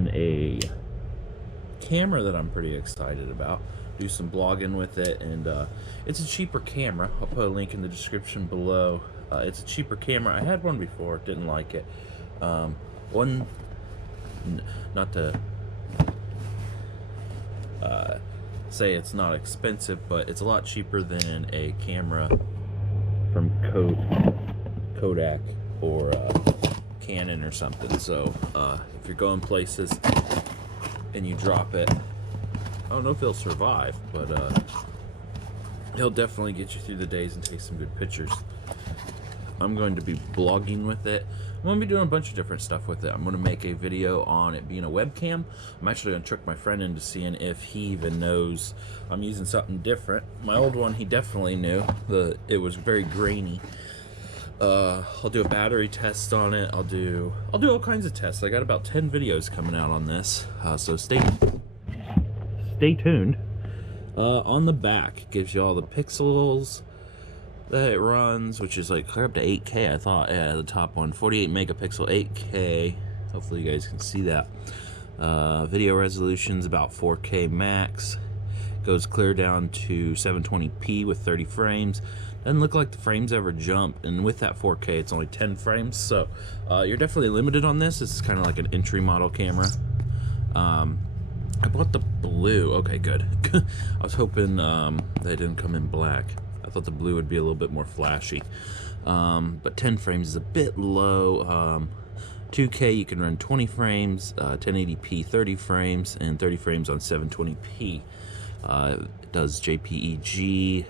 in a camera that I'm pretty excited about. Do some blogging with it, and it's a cheaper camera. I'll put a link in the description below. It's a cheaper camera. I had one before, didn't like it. Not to say it's not expensive, but it's a lot cheaper than a camera from Kodak or Canon or something. So if you're going places and you drop it, I don't know if it'll survive, but it'll definitely get you through the days and take some good pictures. I'm going to be blogging with it. I'm going to be doing a bunch of different stuff with it. I'm going to make a video on it being a webcam. I'm actually going to trick my friend into seeing if he even knows I'm using something different. My old one, he definitely knew. It was very grainy. I'll do a battery test on it. I'll do all kinds of tests. I got about 10 videos coming out on this, so stay tuned. On the back, it gives you all the pixels that it runs, which is like clear up to 8K. I thought, yeah, the top one, 48 megapixel, 8K. Hopefully you guys can see that. Video resolution's about 4K max. Goes clear down to 720p with 30 frames. Doesn't look like the frames ever jump, and with that 4K, it's only 10 frames. So you're definitely limited on this. It's kind of like an entry model camera. I bought the blue. Okay, good. I was hoping they didn't come in black. I thought the blue would be a little bit more flashy, but 10 frames is a bit low. 2K you can run 20 frames, 1080p 30 frames, and 30 frames on 720p. It does JPEG.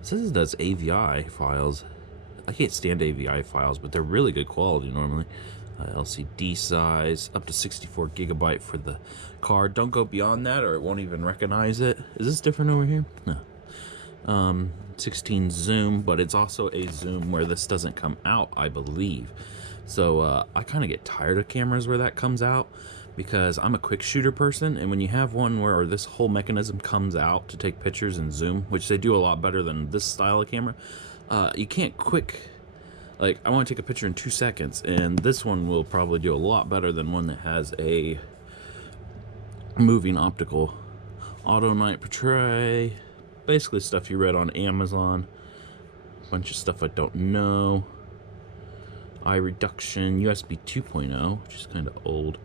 It says it does AVI files. I can't stand AVI files, but they're really good quality normally. LCD size, up to 64 gigabyte for the card. Don't go beyond that or it won't even recognize it. Is this different over here? No. 16 zoom, but it's also a zoom where this doesn't come out, I believe. So I kind of get tired of cameras where that comes out, because I'm a quick shooter person, and when you have one where this whole mechanism comes out to take pictures and zoom, which they do a lot better than this style of camera, you can't quick, like, I want to take a picture in 2 seconds, and this one will probably do a lot better than one that has a moving optical. Auto night portray, basically stuff you read on Amazon. A bunch of stuff I don't know. Eye reduction, USB 2.0, which is kind of old.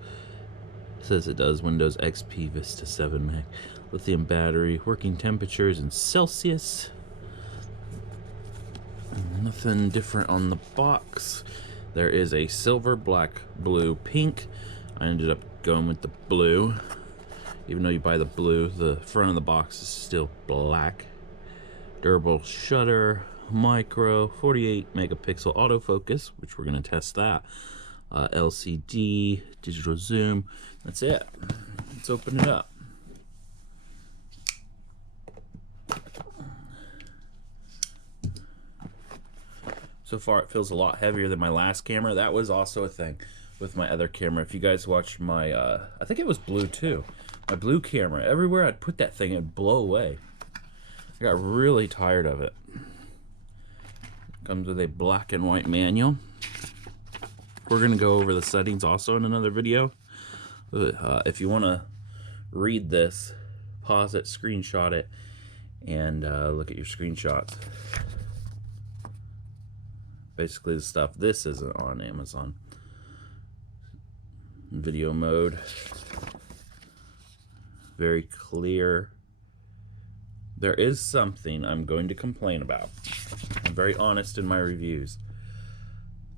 It says it does Windows XP Vista 7 Mac. Lithium battery, working temperatures in Celsius. Nothing different on the box. There is a silver, black, blue, pink. I ended up going with the blue. Even though you buy the blue, the front of the box is still black. Durable shutter, micro, 48 megapixel autofocus, which we're going to test that. LCD, digital zoom. That's it. Let's open it up. So far it feels a lot heavier than my last camera. That was also a thing with my other camera. If you guys watched my, I think it was blue too. My blue camera, everywhere I'd put that thing, it'd blow away. I got really tired of it. Comes with a black and white manual. We're gonna go over the settings also in another video. If you wanna read this, pause it, screenshot it, and look at your screenshots. Basically the stuff, this isn't on Amazon. Video mode. Very clear. There is something I'm going to complain about. I'm very honest in my reviews.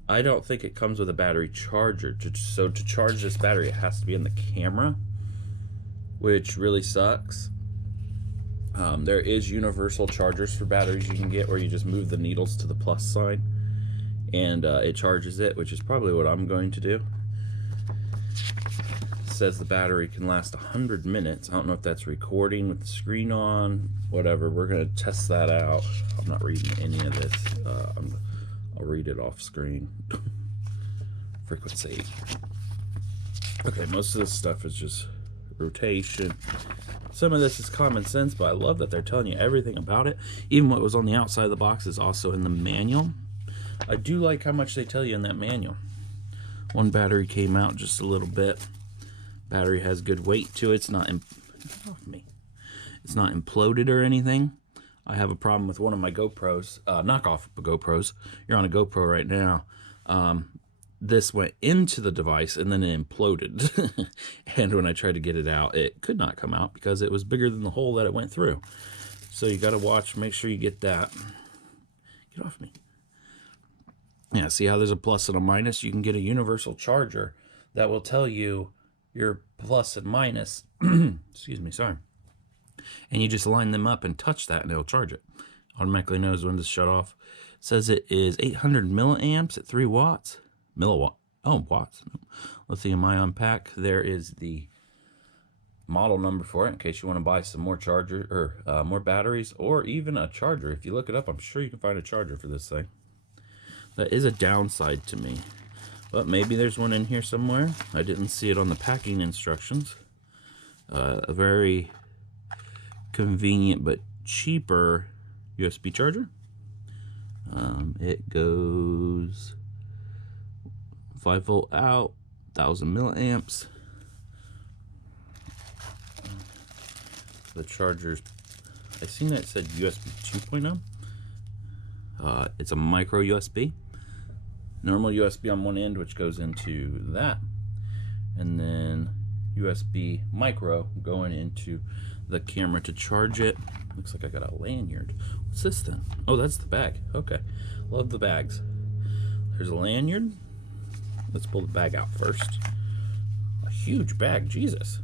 I don't think it comes with a battery charger. So to charge this battery, it has to be in the camera, which really sucks. There is universal chargers for batteries you can get where you just move the needles to the plus sign and it charges it, which is probably what I'm going to do. It says the battery can last 100 minutes. I don't know if that's recording with the screen on, whatever. We're going to test that out. I'm not reading any of this. I'll read it off screen. Frequency. Okay, most of this stuff is just rotation. Some of this is common sense, but I love that they're telling you everything about it. Even what was on the outside of the box is also in the manual. I do like how much they tell you in that manual. One battery came out just a little bit. Battery has good weight to it. It's not it's not imploded or anything. I have a problem with one of my GoPros, knockoff GoPros. You're on a GoPro right now. This went into the device and then it imploded. And when I tried to get it out, it could not come out because it was bigger than the hole that it went through. So you got to watch, make sure you get that. Get off me. Yeah, see how there's a plus and a minus? You can get a universal charger that will tell you your plus and minus. Excuse me, sorry. And you just line them up and touch that and it'll charge it. Automatically knows when to shut off. It says it is 800 milliamps at 3 watts. Milliwatt. Oh, watts. Lithium ion pack. There is the model number for it in case you want to buy some more charger or more batteries or even a charger. If you look it up, I'm sure you can find a charger for this thing. That is a downside to me, but maybe there's one in here somewhere. I didn't see it on the packing instructions. A very convenient but cheaper USB charger. It goes 5-volt out, 1000 milliamps. The charger's, I seen that it said USB 2.0. It's a micro USB. Normal USB on one end, which goes into that, and then USB micro going into the camera to charge it. Looks like I got a lanyard. What's this then? Oh, that's the bag. Okay, love the bags. There's a lanyard. Let's pull the bag out first. A huge bag, Jesus.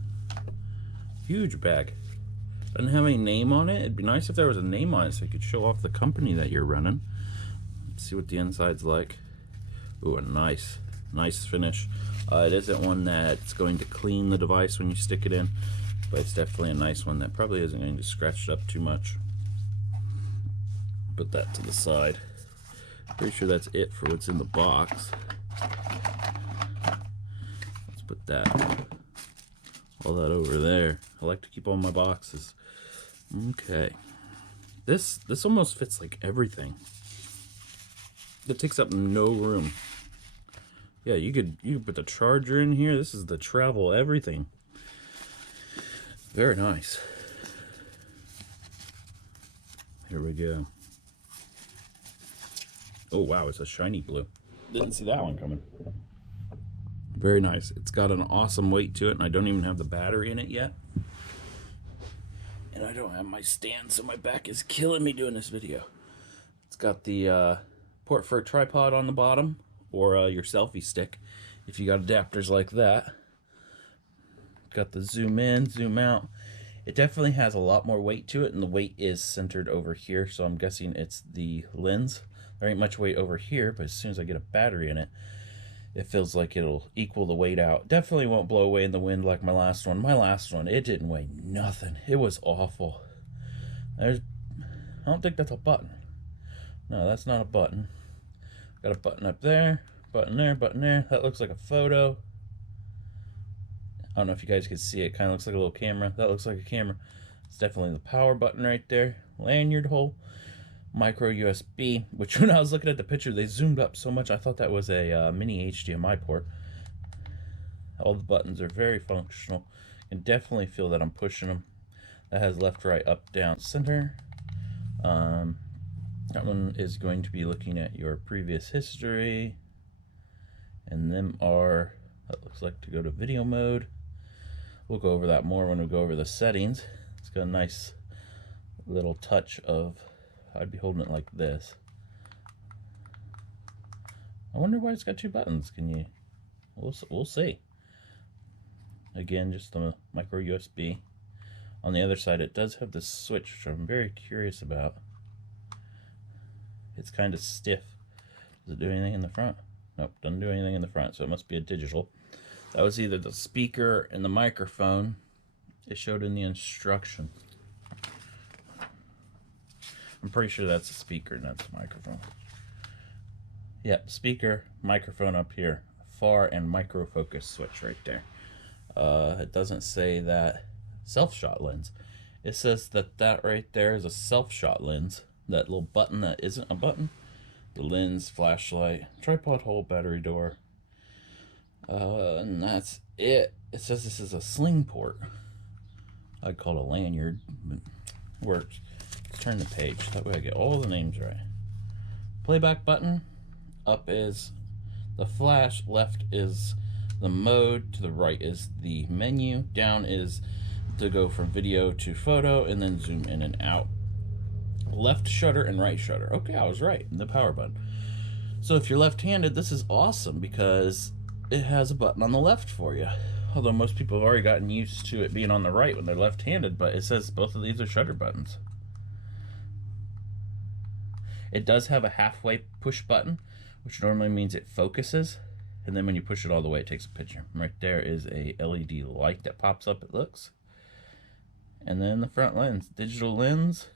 Huge bag. Doesn't have any name on it. It'd be nice if there was a name on it so you could show off the company that you're running. Let's see what the inside's like. Ooh, a nice finish. It isn't one that's going to clean the device when you stick it in, but it's definitely a nice one that probably isn't going to scratch it up too much. Put that to the side. Pretty sure that's it for what's in the box. Let's put all that over there. I like to keep all my boxes. Okay. This almost fits like everything. It takes up no room. Yeah, you could put the charger in here. This is the travel everything. Very nice. Here we go. Oh wow, it's a shiny blue. Didn't see that one coming. Very nice. It's got an awesome weight to it, and I don't even have the battery in it yet. And I don't have my stand, so my back is killing me doing this video. It's got the port for a tripod on the bottom, or your selfie stick, if you got adapters like that. Got the zoom in, zoom out. It definitely has a lot more weight to it, and the weight is centered over here, so I'm guessing it's the lens. There ain't much weight over here, but as soon as I get a battery in it, it feels like it'll equal the weight out. Definitely won't blow away in the wind like my last one. My last one, it didn't weigh nothing. It was awful. I don't think that's a button. No, that's not a button. Got a button up there, button there, button there. That looks like a photo. I don't know if you guys can see it. Kind of looks like a little camera. That looks like a camera. It's definitely the power button right there. Lanyard hole. Micro USB, which when I was looking at the picture, they zoomed up so much I thought that was a mini HDMI port. All the buttons are very functional. You can definitely feel that I'm pushing them. That has left, right, up, down, center. That one is going to be looking at your previous history. And them are, that looks like to go to video mode. We'll go over that more when we go over the settings. It's got a nice little touch of, I'd be holding it like this. I wonder why it's got two buttons. Can you, we'll see. Again, just a micro USB. On the other side, it does have this switch, which I'm very curious about. It's kind of stiff. Does it do anything in the front? Nope, doesn't do anything in the front, so it must be a digital. That was either the speaker and the microphone. It showed in the instruction. I'm pretty sure that's a speaker, not the microphone. Yep, speaker, microphone up here. Far and micro focus switch right there. It doesn't say that self-shot lens. It says that that right there is a self-shot lens. That little button that isn't a button. The lens, flashlight, tripod hole, battery door. And that's it. it says this is a sling port. I'd call it a lanyard, but it works. Let's turn the page. That way I get all the names right. Playback button. Up is the flash. Left is the mode. To the right is the menu. Down is to go from video to photo and then zoom in and out. Left shutter and right shutter. Okay, I was right. The power button. So if you're left-handed, this is awesome because it has a button on the left for you. Although most people have already gotten used to it being on the right when they're left-handed, but it says both of these are shutter buttons. It does have a halfway push button, which normally means it focuses, and then when you push it all the way, it takes a picture. Right there is a LED light that pops up, it looks. And then the front lens, digital lens,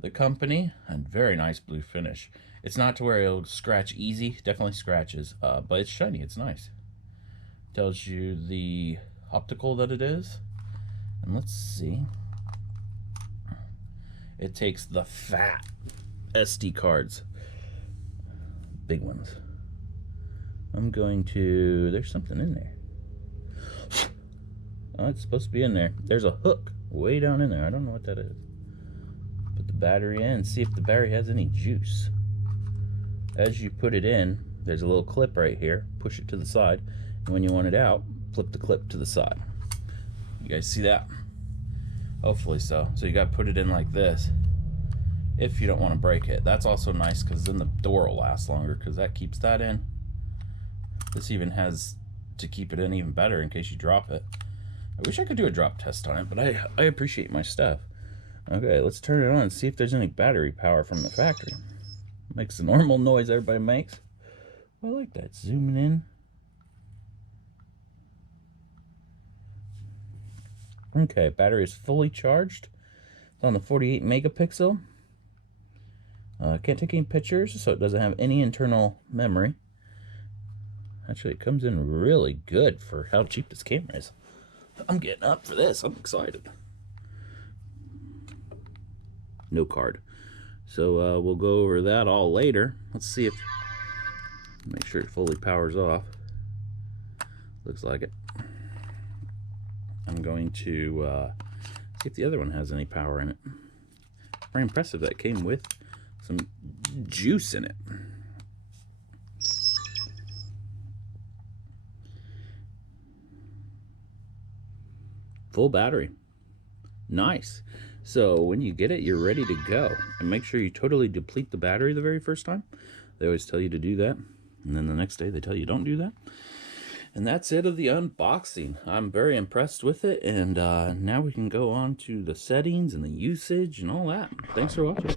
the company, and very nice blue finish. It's not to where it'll scratch easy, definitely scratches, but it's shiny, it's nice. Tells you the optical that it is, and let's see. It takes the fat SD cards, big ones. I'm going to, there's something in there. Oh, it's supposed to be in there. There's a hook way down in there. I don't know what that is. Put the battery in and see if the battery has any juice. As you put it in, there's a little clip right here. Push it to the side, and when you want it out, flip the clip to the side. You guys see that? Hopefully so. So you got to put it in like this if you don't want to break it. That's also nice because then the door will last longer because that keeps that in. This even has to keep it in even better in case you drop it. I wish I could do a drop test on it, but I appreciate my stuff. Okay, let's turn it on and see if there's any battery power from the factory. Makes the normal noise everybody makes. I like that. Zooming in. Okay, battery is fully charged. It's on the 48 megapixel. Can't take any pictures, so it doesn't have any internal memory. Actually, it comes in really good for how cheap this camera is. I'm getting up for this. I'm excited. No card. So we'll go over that all later. Let's see if, make sure it fully powers off. Looks like it. I'm going to see if the other one has any power in it. Very impressive that it came with some juice in it. Full battery. Nice. So when you get it, you're ready to go. And make sure you totally deplete the battery the very first time. They always tell you to do that. And then the next day they tell you don't do that. And that's it of the unboxing. I'm very impressed with it. And now we can go on to the settings and the usage and all that. Thanks for watching.